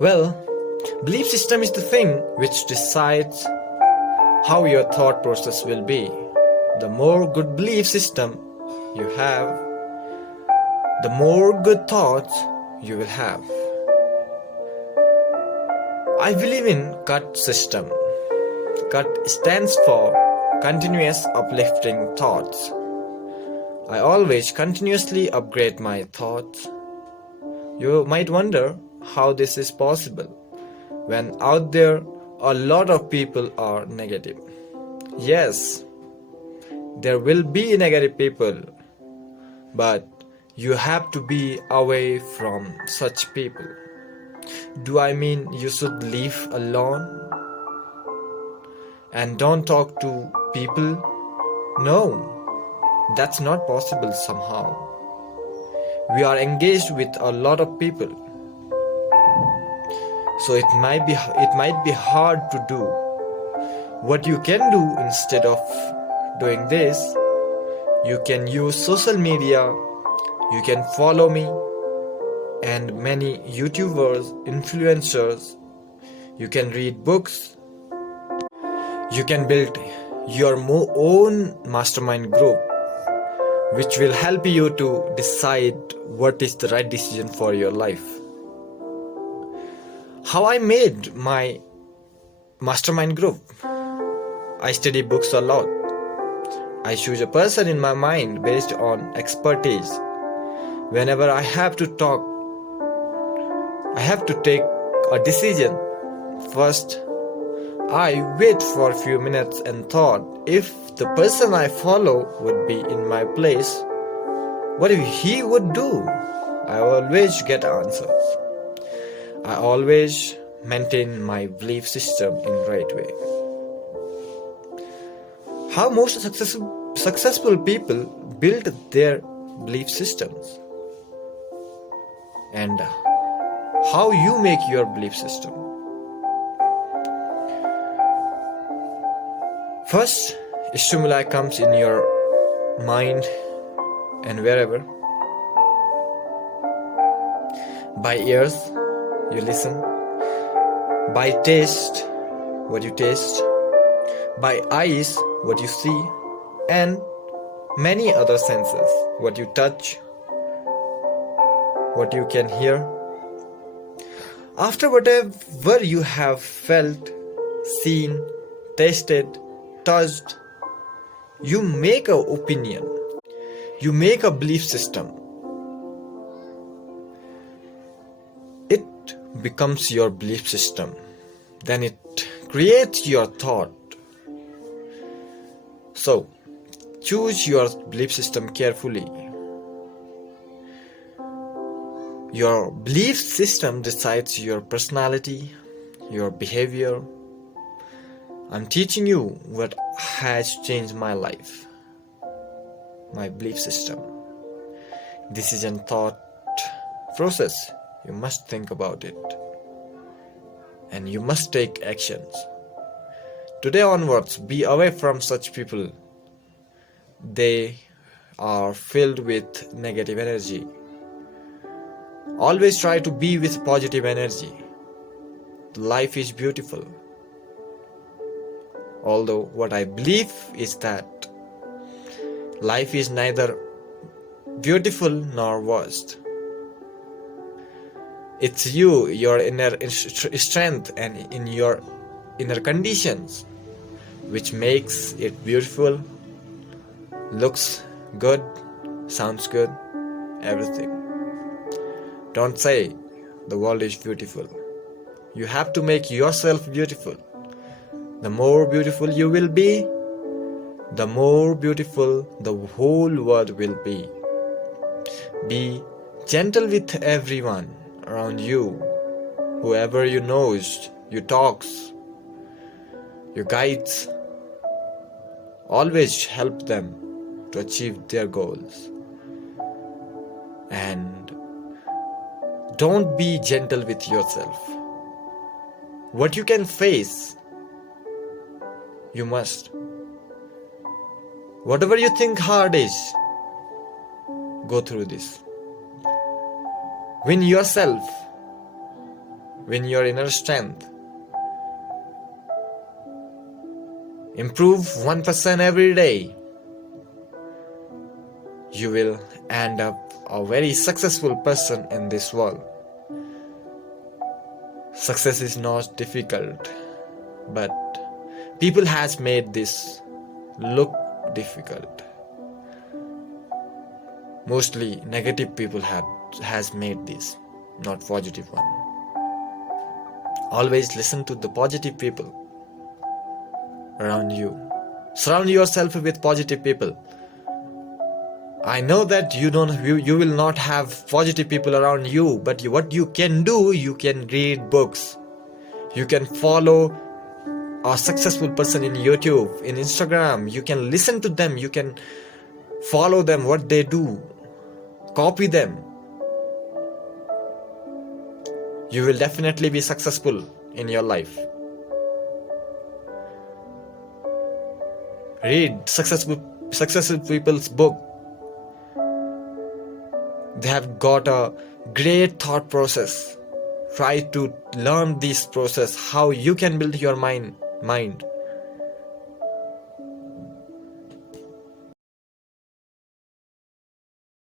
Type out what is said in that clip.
Well, belief system is the thing which decides how your thought process will be. The more good belief system you have, the more good thoughts you will have. I believe in CUT system. CUT stands for continuous uplifting thoughts. I always continuously upgrade my thoughts. You might wonder how this is possible when out there a lot of people are negative. Yes, there will be negative people, but you have to be away from such people. Do I mean you should live alone and don't talk to people? No, that's not possible somehow. We are engaged with a lot of people, so it might be hard to do. What you can do instead of doing this, you can use social media, you can follow me and many YouTubers, influencers, you can read books, you can build your own mastermind group which will help you to decide what is the right decision for your life. How I made my mastermind group? I study books a lot. I choose a person in my mind based on expertise. Whenever I have to talk, I have to take a decision. First, I wait for a few minutes and thought, if the person I follow would be in my place, what if he would do? I always get answers. I always maintain my belief system in right way. How most successful people build their belief systems, and how you make your belief system. First, stimuli comes in your mind and wherever. By ears, you listen. By taste, what you taste. By eyes, what you see. And many other senses, what you touch, what you can hear. After whatever you have felt, seen, tasted, touched, you make an opinion, you make a belief system. It becomes your belief system, then it creates your thought. So, choose your belief system carefully. Your belief system decides your personality, your behavior. I'm teaching you what has changed my life. My belief system. Decision thought process. You must think about it. And you must take actions. Today onwards, be away from such people. They are filled with negative energy. Always try to be with positive energy. Life is beautiful. Although what I believe is that life is neither beautiful nor worst. It's you, your inner strength and in your inner conditions which makes it beautiful, looks good, sounds good, everything. Don't say the world is beautiful. You have to make yourself beautiful. The more beautiful you will be, the more beautiful the whole world will be. Be gentle with everyone around you, whoever you knows, you talks, you guides. Always help them to achieve their goals. And don't be gentle with yourself. What you can face, you must. Whatever you think hard is, go through this. Win yourself. win your inner strength. Improve 1% every day. You will end up a very successful person in this world. Success is not difficult, but people has made this look difficult. Mostly negative people has made this, not positive one. Always listen to the positive people around you. Surround yourself with positive people. I know that you will not have positive people around you, but what you can do, you can read books. You can follow a successful person in YouTube, in Instagram. You can listen to them. You can follow them, what they do. Copy them. You will definitely be successful in your life. Read successful people's book. They have got a great thought process. Try to learn this process, how you can build your mind.